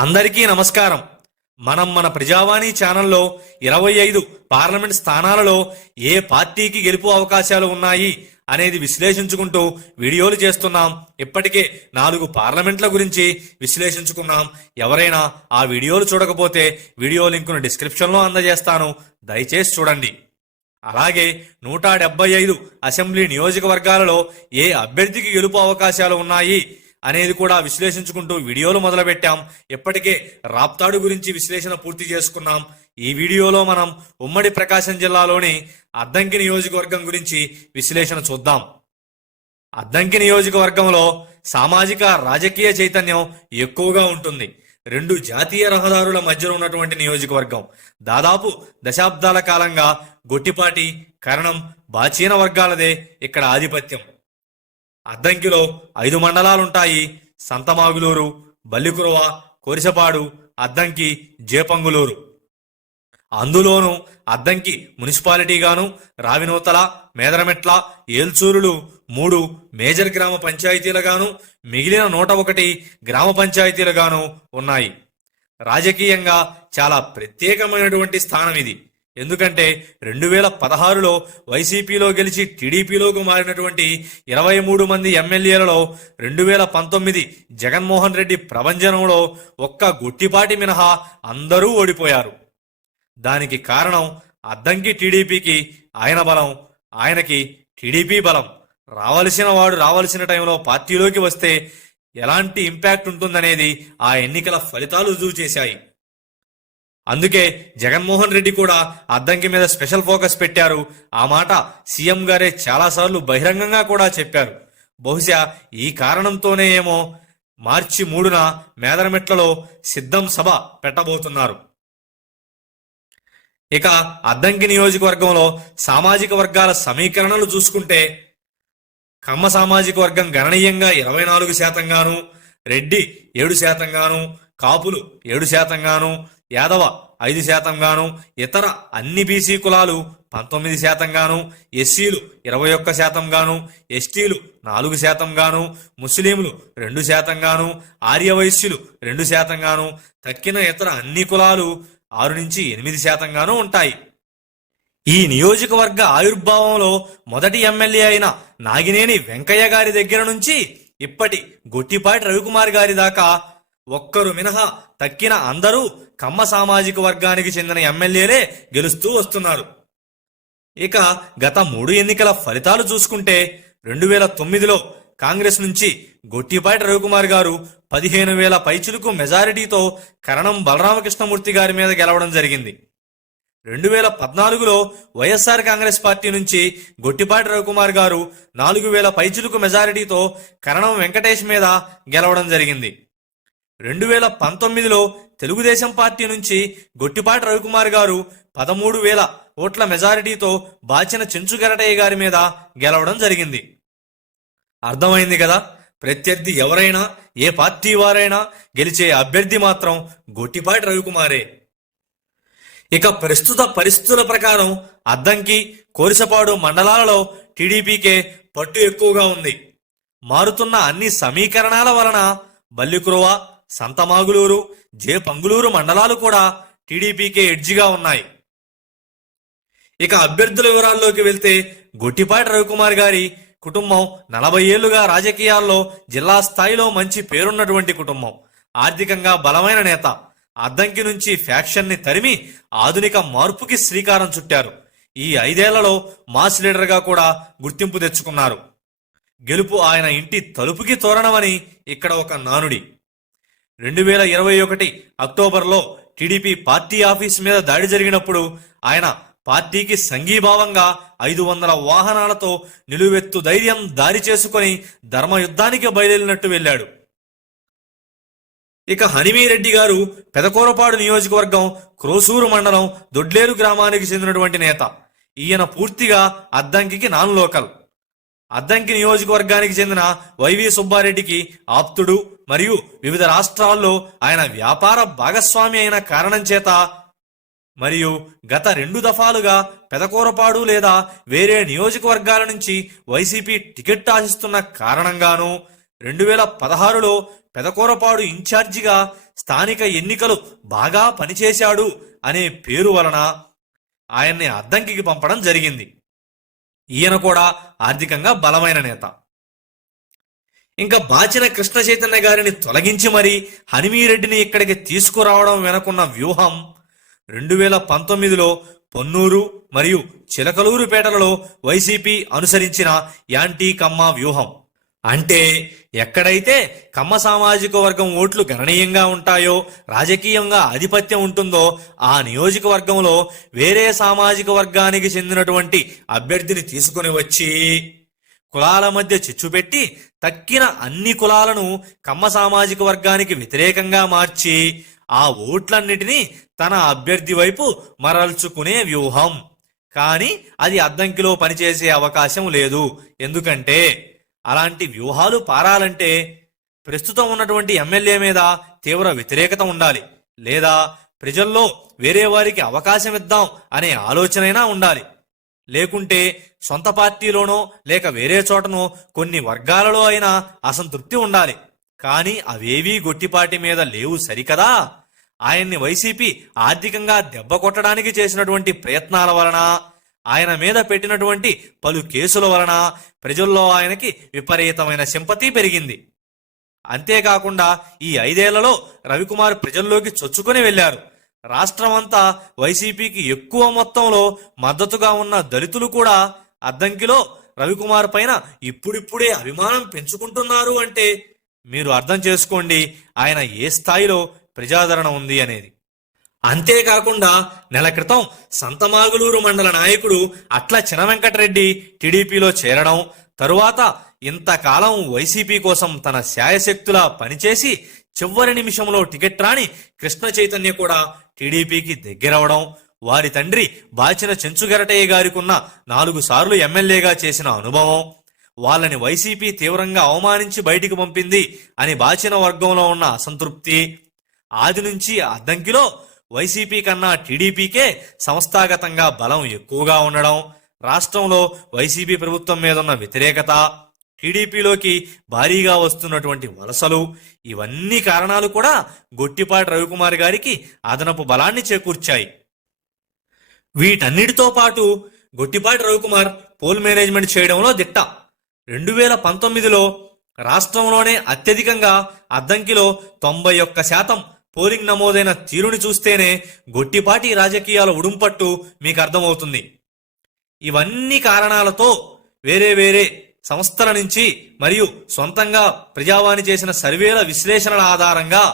అందరికీ నమస్కారం. మనం మన ప్రజావాణి ఛానల్లో ఇరవై ఐదు పార్లమెంట్ స్థానాలలో ఏ పార్టీకి గెలుపు అవకాశాలు ఉన్నాయి అనేది విశ్లేషించుకుంటూ వీడియోలు చేస్తున్నాం. ఇప్పటికే నాలుగు పార్లమెంట్ల గురించి విశ్లేషించుకున్నాం. ఎవరైనా ఆ వీడియోలు చూడకపోతే వీడియో లింకును డిస్క్రిప్షన్లో అందజేస్తాను. దయచేసి చూడండి. అలాగే నూట డెబ్బై ఐదు అసెంబ్లీ నియోజకవర్గాలలో ఏ అభ్యర్థికి గెలుపు అవకాశాలు ఉన్నాయి? అనేది కూడా విశ్లేషించుకుంటూ వీడియోలు మొదలుపెట్టాం. ఇప్పటికే రాప్తాడు గురించి విశ్లేషణ పూర్తి చేసుకున్నాం. ఈ వీడియోలో మనం ఉమ్మడి ప్రకాశం జిల్లాలోని అద్దంకి నియోజకవర్గం గురించి విశ్లేషణ చూద్దాం. అద్దంకి నియోజకవర్గంలో సామాజిక రాజకీయ చైతన్యం ఎక్కువగా ఉంటుంది. రెండు జాతీయ రహదారుల మధ్యలో ఉన్నటువంటి నియోజకవర్గం. దాదాపు దశాబ్దాల కాలంగా గొట్టిపాటి కరణం బాచీన వర్గాలదే ఇక్కడ ఆధిపత్యం. అద్దంకిలో ఐదు మండలాలుంటాయి. సంతమాగులూరు బల్లికురవ కొరిసపాడు అద్దంకి జేపంగులూరు. అందులోనూ అద్దంకి మున్సిపాలిటీగాను రావినూతల మేదరమెట్ల ఏల్చూరులు మూడు మేజర్ గ్రామ పంచాయతీలుగాను మిగిలిన నూట ఒకటి గ్రామ పంచాయతీలుగాను ఉన్నాయి. రాజకీయంగా చాలా ప్రత్యేకమైనటువంటి స్థానం ఇది ఎందుకంటే రెండు వేల పదహారులో వైసీపీలో గెలిచి టీడీపీలోకి మారినటువంటి ఇరవై మూడు మంది ఎమ్మెల్యేలలో రెండు వేల పంతొమ్మిది జగన్మోహన్ రెడ్డి ప్రభంజనంలో ఒక్క గుట్టిపాటి మినహా అందరూ ఓడిపోయారు. దానికి కారణం అద్దంకి టీడీపీకి ఆయన బలం ఆయనకి టీడీపీ బలం. రావలసిన వాడు రావలసిన టైంలో పార్టీలోకి వస్తే ఎలాంటి ఇంపాక్ట్ ఉంటుందనేది ఆ ఎన్నికల ఫలితాలు రుజువు చేశాయి అందుకే జగన్మోహన్ రెడ్డి కూడా అద్దంకి మీద స్పెషల్ ఫోకస్ పెట్టారు. ఆ మాట సీఎం గారే చాలాసార్లు బహిరంగంగా కూడా చెప్పారు. బహుశా ఈ కారణంతోనే ఏమో మార్చి మూడున మేదరమెట్లలో సిద్ధం సభ పెట్టబోతున్నారు. ఇక అద్దంకి నియోజకవర్గంలో సామాజిక వర్గాల సమీకరణలు చూసుకుంటే కమ్మ సామాజిక వర్గం గణనీయంగా ఇరవై నాలుగు శాతంగాను రెడ్డి ఏడు శాతంగాను కాపులు ఏడు శాతంగాను యాదవ ఐదు శాతంగాను ఇతర అన్ని బీసీ కులాలు పంతొమ్మిది శాతంగాను ఎస్సీలు ఇరవై ఒక్క శాతంగాను ఎస్టీలు నాలుగు శాతంగాను ముస్లింలు రెండు శాతంగాను ఆర్యవైశ్యులు రెండు శాతంగాను తక్కిన ఇతర అన్ని కులాలు ఆరు నుంచి ఎనిమిది శాతంగాను ఉంటాయి. ఈ నియోజకవర్గ ఆవిర్భావంలో మొదటి ఎమ్మెల్యే అయిన నాగినేని వెంకయ్య గారి దగ్గర నుంచి ఇప్పటి గొట్టిపాటి రవికుమార్ గారి దాకా ఒక్కరు మినహా తక్కిన అందరూ కమ్మ సామాజిక వర్గానికి చెందిన ఎమ్మెల్యేలే గెలుస్తూ వస్తున్నారు. ఇక గత మూడు ఎన్నికల ఫలితాలు చూసుకుంటే రెండు వేల తొమ్మిదిలో కాంగ్రెస్ నుంచి గొట్టిపాటి రవికుమార్ గారు పదిహేను వేల పైచులకు మెజారిటీతో కరణం బలరామకృష్ణమూర్తి గారి మీద గెలవడం జరిగింది. రెండు వేల పద్నాలుగులో వైఎస్ఆర్ కాంగ్రెస్ పార్టీ నుంచి గొట్టిపాటి రవికుమార్ గారు నాలుగు వేల పైచులకు మెజారిటీతో కరణం వెంకటేష్ మీద గెలవడం జరిగింది. రెండు వేల పంతొమ్మిదిలో తెలుగుదేశం పార్టీ నుంచి గొట్టిపాటి రవికుమార్ గారు పదమూడు వేల ఓట్ల మెజారిటీతో బాచిన చెంచుగరటయ్య గారి మీద గెలవడం జరిగింది. అర్థమైంది కదా? ప్రత్యర్థి ఎవరైనా ఏ పార్టీ వారైనా గెలిచే అభ్యర్థి మాత్రం గొట్టిపాటి రవికుమారే. ఇక ప్రస్తుత పరిస్థితుల ప్రకారం అద్దంకి కోరిసపాడు మండలాలలో టీడీపీకే పట్టు ఎక్కువగా ఉంది. మారుతున్న అన్ని సమీకరణాల వలన బల్లికురువ సంతమాగులూరు జే పంగులూరు మండలాలు కూడా టీడీపీకే ఎడ్జిగా ఉన్నాయి. ఇక అభ్యర్థుల వివరాల్లోకి వెళ్తే గొట్టిపాటి రవికుమార్ గారి కుటుంబం నలభై ఏళ్ళుగా రాజకీయాల్లో జిల్లా స్థాయిలో మంచి పేరున్నటువంటి కుటుంబం. ఆర్థికంగా బలమైన నేత. అద్దంకి నుంచి ఫ్యాక్షన్ని తరిమి ఆధునిక మార్పుకి శ్రీకారం చుట్టారు. ఈ ఐదేళ్ళలో మాస్ లీడర్గా కూడా గుర్తింపు తెచ్చుకున్నారు. గెలుపు ఆయన ఇంటి తలుపుకి తోరణమని ఇక్కడ ఒక నానుడి. రెండు వేల ఇరవై ఒకటి అక్టోబర్లో టీడీపీ పార్టీ ఆఫీస్ మీద దాడి జరిగినప్పుడు ఆయన పార్టీకి సంఘీభావంగా ఐదు వందల వాహనాలతో నిలువెత్తు ధైర్యం దారి చేసుకొని ధర్మయుద్ధానికి బయలుదేరినట్టు వెళ్ళాడు ఇక హనిమీరెడ్డి గారు పెదకూరపాడు నియోజకవర్గం క్రోసూరు మండలం దొడ్లేరు గ్రామానికి చెందినటువంటి నేత. ఈయన పూర్తిగా అద్దంకికి నాన్ లోకల్. అద్దంకి నియోజకవర్గానికి చెందిన వైవి సుబ్బారెడ్డికి ఆప్తుడు మరియు వివిధ రాష్ట్రాల్లో ఆయన వ్యాపార భాగస్వామి అయిన కారణం చేత మరియు గత రెండు దఫాలుగా పెదకూరపాడు లేదా వేరే నియోజకవర్గాల నుంచి వైసీపీ టికెట్ ఆశిస్తున్న కారణంగాను రెండు వేల పదహారులో పెదకూరపాడు ఇన్ఛార్జిగా స్థానిక ఎన్నికలు బాగా పనిచేశాడు అనే పేరు వలన ఆయన్ని అద్దంకికి పంపడం జరిగింది. ఈయన కూడా ఆర్థికంగా బలమైన నేత. ఇంకా బాచిన కృష్ణ చైతన్య గారిని తొలగించి మరీ హనిమీరెడ్డిని ఇక్కడికి తీసుకురావడం వెనకున్న వ్యూహం రెండు వేల పంతొమ్మిదిలో పొన్నూరు మరియు చిలకలూరుపేటలలో వైసీపీ అనుసరించిన యాంటీ కమ్మ వ్యూహం. అంటే ఎక్కడైతే కమ్మ సామాజిక వర్గం ఓట్లు గణనీయంగా ఉంటాయో రాజకీయంగా ఆధిపత్యం ఉంటుందో ఆ నియోజకవర్గంలో వేరే సామాజిక వర్గానికి చెందినటువంటి అభ్యర్థిని తీసుకుని వచ్చి కులాల మధ్య చిచ్చు పెట్టి తక్కిన అన్ని కులాలను కమ్మ సామాజిక వర్గానికి వ్యతిరేకంగా మార్చి ఆ ఓట్లన్నిటినీ తన అభ్యర్థి వైపు మరల్చుకునే వ్యూహం. కానీ అది అద్దంకిలో పనిచేసే అవకాశం లేదు. ఎందుకంటే అలాంటి వ్యూహాలు పారాలంటే ప్రస్తుతం ఉన్నటువంటి ఎమ్మెల్యే మీద తీవ్ర వ్యతిరేకత ఉండాలి. లేదా ప్రజల్లో వేరే వారికి అవకాశం ఇద్దాం అనే ఆలోచనైనా ఉండాలి. లేకుంటే సొంత పార్టీలోనో లేక వేరే చోటనో కొన్ని వర్గాలలో అయినా అసంతృప్తి ఉండాలి. కానీ అవేవీ గొట్టిపాటి మీద లేవు సరికదా? ఆయన్ని వైసీపీ ఆర్థికంగా దెబ్బ కొట్టడానికి చేసినటువంటి ప్రయత్నాల వలన ఆయన మీద పెట్టినటువంటి పలు కేసుల వలన ప్రజల్లో ఆయనకి విపరీతమైన సింపతి పెరిగింది. అంతేకాకుండా ఈ ఐదేళ్ళలో రవికుమార్ ప్రజల్లోకి చొచ్చుకొని వెళ్ళారు రాష్ట్రమంతా వైసీపీకి ఎక్కువ మొత్తంలో మద్దతుగా ఉన్న దళితులు కూడా అద్దంకిలో రవికుమార్ పైన ఇప్పుడిప్పుడే అభిమానం పెంచుకుంటున్నారు అంటే మీరు అర్థం చేసుకోండి ఆయన ఏ స్థాయిలో ప్రజాదరణ ఉంది అనేది. అంతేకాకుండా నెల క్రితం సంతమాగులూరు మండల నాయకుడు అట్ల చిన వెంకటరెడ్డి టీడీపీలో చేరడం తరువాత ఇంతకాలం వైసీపీ కోసం తన శాయశక్తులా పనిచేసి చివరి నిమిషంలో టికెట్ రాని కృష్ణ చైతన్య కూడా టీడీపీకి దగ్గరవడం వారి తండ్రి బాచిన చెంచుగరటయ్య గారికున్న నాలుగు సార్లు ఎమ్మెల్యేగా చేసిన అనుభవం వాళ్ళని వైసీపీ తీవ్రంగా అవమానించి బయటికి పంపింది అని బాచిన వర్గంలో ఉన్న అసంతృప్తి. ఆది నుంచి అద్దంకిలో వైసీపీ కన్నా టీడీపీకే సంస్థాగతంగా బలం ఎక్కువగా ఉండడం రాష్ట్రంలో వైసీపీ ప్రభుత్వం మీద ఉన్న వ్యతిరేకత టీడీపీలోకి భారీగా వస్తున్నటువంటి వలసలు ఇవన్నీ కారణాలు కూడా గొట్టిపాటి రవికుమార్ గారికి అదనపు బలాన్ని చేకూర్చాయి. వీటన్నిటితో పాటు గొట్టిపాటి రవికుమార్ పోల్ మేనేజ్మెంట్ చేయడంలో దిట్ట. రెండు వేల పంతొమ్మిదిలో రాష్ట్రంలోనే అత్యధికంగా అద్దంకిలో తొంభై ఒక్క శాతం పోలింగ్ నమోదైన తీరుని చూస్తేనే గొట్టిపాటి రాజకీయాల ఉడుంపట్టు మీకు అర్థమవుతుంది ఇవన్నీ కారణాలతో వేరే వేరే సంస్థల నుంచి మరియు సొంతంగా ప్రజావాణి చేసిన సర్వేల విశ్లేషణల ఆధారంగా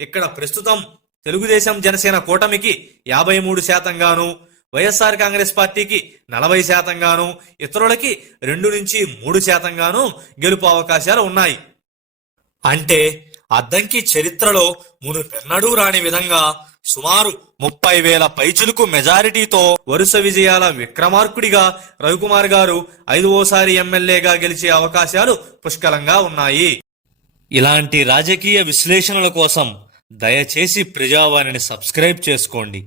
ఇక్కడ ప్రస్తుతం తెలుగుదేశం జనసేన కూటమికి యాభై మూడు శాతంగాను వైఎస్ఆర్ కాంగ్రెస్ పార్టీకి నలభై శాతంగాను ఇతరులకి రెండు నుంచి మూడు శాతంగాను గెలుపు అవకాశాలు ఉన్నాయి. అంటే అద్దంకి చరిత్రలో మునుపెన్నడూ రాని విధంగా సుమారు ముప్పై వేల పైచులకు మెజారిటీతో వరుస విజయాల విక్రమార్కుడిగా రవికుమార్ గారు ఐదవోసారి ఎమ్మెల్యేగా గెలిచే అవకాశాలు పుష్కలంగా ఉన్నాయి. ఇలాంటి రాజకీయ విశ్లేషణల కోసం దయచేసి ప్రజావాణిని సబ్స్క్రైబ్ చేసుకోండి.